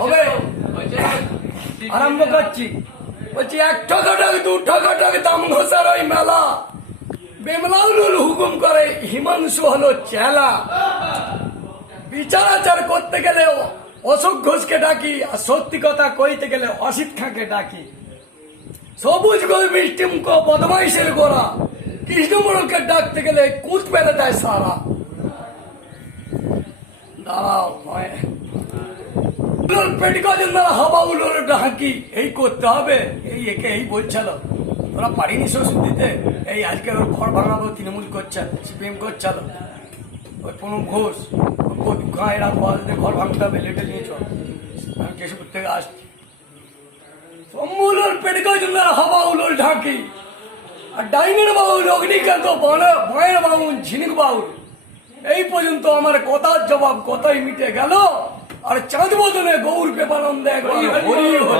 হবে আরম্ভ করছি। বলছি 1 টাকা 2 টাকা দাম ঘোষার ওই মেলা, বেমলাউল হুকুম করে হিমাংশু হলো চেলা। বিচার আচার করতে গেলে অশোক ঘোষকে ডাকি, আর সত্যি কথা কইতে গেলে অসিত খাঁকে ডাকি। সবুজ গোল মিষ্টি মুখ বদমাইশের গোড়া, কৃষ্ণমোড়লকে ডাকতে গেলে কুচ পেরে দেয় সারা। দাঁড়াও পেটিকজন দ্বারা হাবা উলোর ঢাকি, এই করতে হবে, এই একে এই বলছিল। ওরা পারিনি শ্বশুর দিতে, এই আজকে ওর ঘর ভাঙাবো তৃণমূল করছে, সিপিএম করছিল। ওই প্রণব ঘোষ এরা ঘর ভাঙতে হবে, লেটে নিয়েছ। আমি কেশপুর থেকে আসছি। সম্মুলোর পেটিকজন দ্বারা হাবা উলোর ঢাকি, আর ডাইনের বাউল অগ্নিকান্ত, বয়ের বাউল ঝিনুক বাউল। এই পর্যন্ত আমার কথার জবাব কথাই মিটে গেল। আর চাঁদ বদলে গৌর পেপানন্দে হরি হরি।